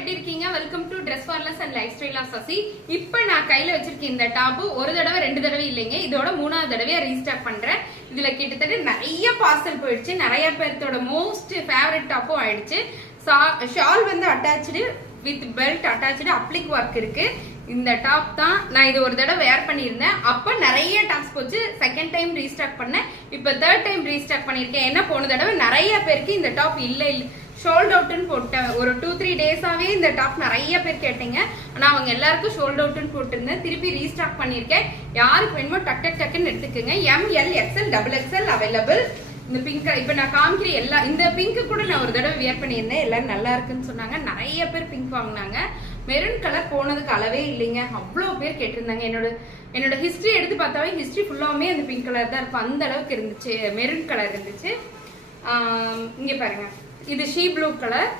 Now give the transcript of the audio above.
எப்படி இருக்கீங்க? Welcome to Dress Warless and Lifestyle of Sasi. இப்போ நான் கையில வச்சிருக்கேன் இந்த டாப் ஒரு தடவை ரெண்டு தடவை இல்லைங்க, இதோட மூணாவது தடவையா ரீஸ்டாக் பண்றேன். இதுல கிட்டத்தட்ட நிறைய பார்சல் போயிடுச்சு, நிறைய பேர்த்தோட மோஸ்ட் ஃபேவரட் டாப்பும் ஆயிடுச்சு. ஷால் வந்து attach with belt attach, applique work இருக்கு. இந்த டாப் தான் நான் இது ஒரு தடவை வேர் பண்ணியிருந்தேன், அப்ப நிறைய டாப்ஸ் போச்சு. செகண்ட் டைம் ரீஸ்டாக் பண்ணேன், இப்ப தேர்ட் டைம் ரீஸ்டாக் பண்ணிருக்கேன். என்ன போன தடவை நிறைய பேருக்கு இந்த டாப் இல்ல ஷோல்ட் அவுட்னு போட்டேன். ஒரு 2-3 டேஸாவே இந்த டாப் நிறைய பேர் கேட்டீங்க, ஆனா அவங்க எல்லாருக்கும் ஷோல்ட் அவுட்னு போட்டிருந்தேன். திருப்பி ரீஸ்டாக் பண்ணிருக்கேன். யாருக்கு வேணுமோ டக் டக் டக்குன்னு எடுத்துக்கோங்க. ML XL XXL available. இந்த பிங்க் இப்ப நான் காமிக்கிற எல்லா இந்த பிங்க் கூட நான் ஒரு தடவை வியர் பண்ணியிருந்தேன், எல்லாரும் நல்லா இருக்குன்னு சொன்னாங்க. நிறைய பேர் பிங்க் வாங்கினாங்க. மெரூன் கலர் போனதுக்கு அளவே இல்லைங்க, அவ்வளோ பேர் கேட்டிருந்தாங்க. என்னோட ஹிஸ்டரி எடுத்து பார்த்தாவே ஹிஸ்டரி ஃபுல்லாவுமே அந்த பிங்க் கலர் தான் இருக்கும், அந்த அளவுக்கு இருந்துச்சு. மெரூன் கலர் இருந்துச்சு. இங்க பாருங்க, இது ஷீ ப்ளூ கலர்.